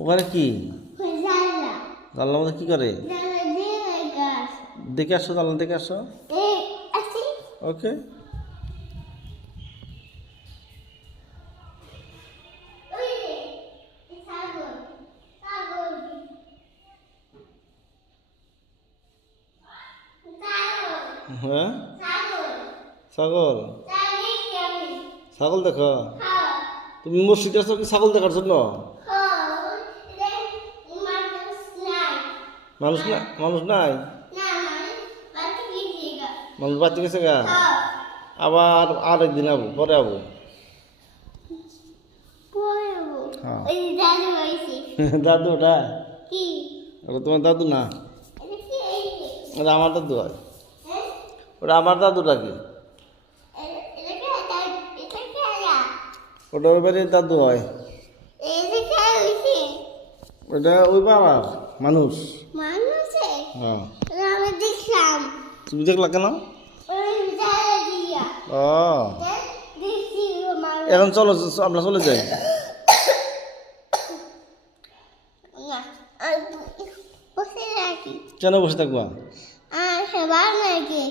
ওখানে কি জানলা জানলার মধ্যে কি করে? জানলা দিয়ে গাছ দেখে আসো, জানলা দেখে আসো। এই আসি ওকে। ওই রে ছাগল ছাগল ছাগল হ্যাঁ, ছাগল ছাগল। জানি কি আমি ছাগল দেখো? হ্যাঁ তুমি মসজিদে আসো কি ছাগল দেখার জন্য? হ্যাঁ রে মানুষ নাই মানুষ না, মানুষ নাই। না মানে বাকি কি দিগা মানুষ বাচ্চা গেছে গা। হ্যাঁ আবার আরেকদিন আবো, পরে আবো। পড়বো হ্যাঁ। ওই দাদু হইছে দাদু ওটা? কি ওটা তোমার দাদু না, এটা কি এই ওটা আমার দাদু হয়। হ্যাঁ ওটা আমার দাদুটা কি? এটা কি এটা কি আয়া ওটা ওই বাড়ির দাদু হয়। এটা কি হইছে ওটা ওই বাবার মানুষ। মানুষে হ্যাঁ। আমি দেখলাম তুমি দেখলা কেন? ওই দাদা দিয়া ও, দেখছি মানুষ এখন চলো, আমরা চলে যাই। না আর বসে রাখি কেন বসে থাকবা? আর সবার নাকি